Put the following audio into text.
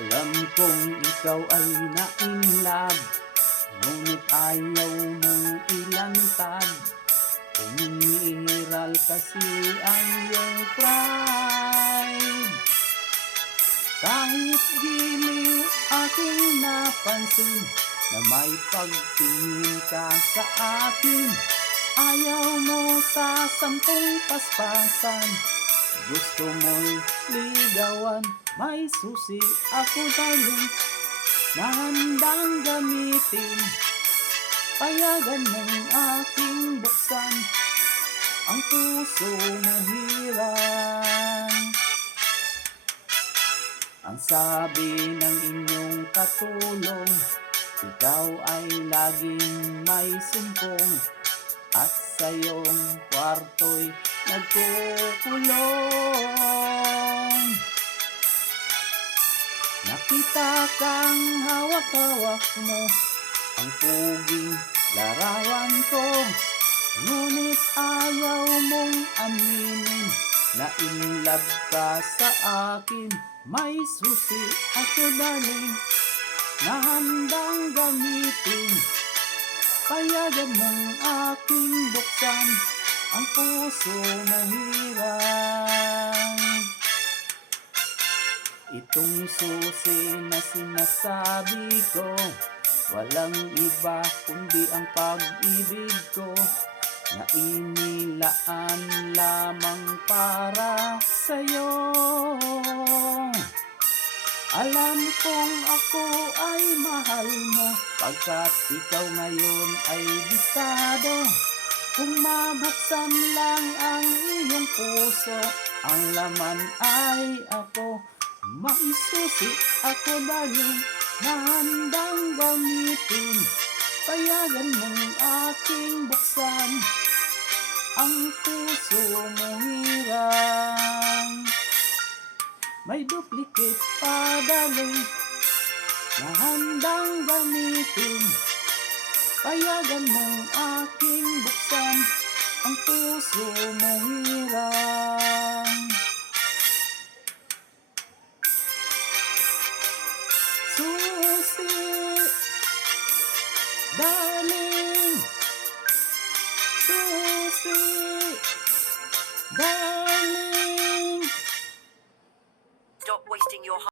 Alam kong ikaw ay na-inlove, ngunit ayaw mong ilantad. Umiiral kasi ang iyong pride. Kahit giliw aking napansin na may pagtingin ka sa akin, ayaw mo sa sampung paspasan, gusto mo'y ligawan. May susi ako darling na handang gamitin, payagan mong aking buksan ang puso mo hirang. Ang sabi ng inyong katulong, ikaw ay laging may sumpong, at sa iyong kwarto'y nagkukulong. Nakita kang hawak-hawak mo ang puging larawan ko, ngunit ayaw mong aminin na in love ka sa akin. May susi ako darling na handang gamitin, payagan mong aking buksan ang puso mo hirang. Itong susi na sinasabi ko, walang iba kundi ang pag-ibig ko, na inilaan lamang para sa'yo. Alam kong ako ay mahal mo, pagkat ikaw ngayon ay bisado. Kung mabuksan lang ang iyong puso, ang laman ay ako. May susi ako darling na handang gamitin, payagan mong aking buksan ang puso mo hirang. May duplicate pa darling na handang gamitin, payagan mong aking buksan ang puso mo hirang. Susi, darling, susi, darling. Stop wasting your